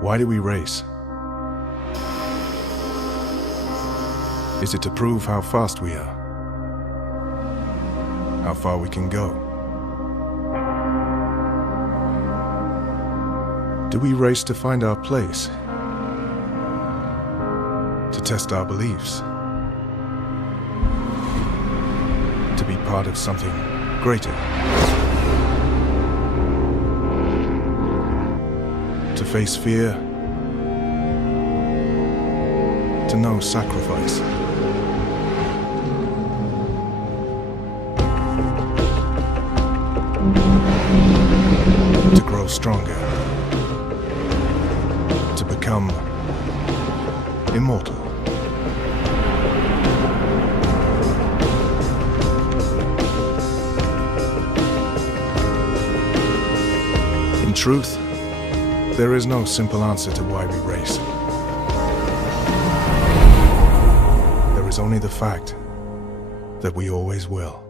Why do we race? Is it to prove how fast we are? How far we can go? Do we race to find our place? To test our beliefs? To be part of something greater? To face fear? To know sacrifice? To grow stronger? To become immortal? In truth, there is no simple answer to why we race. There is only the fact that we always will.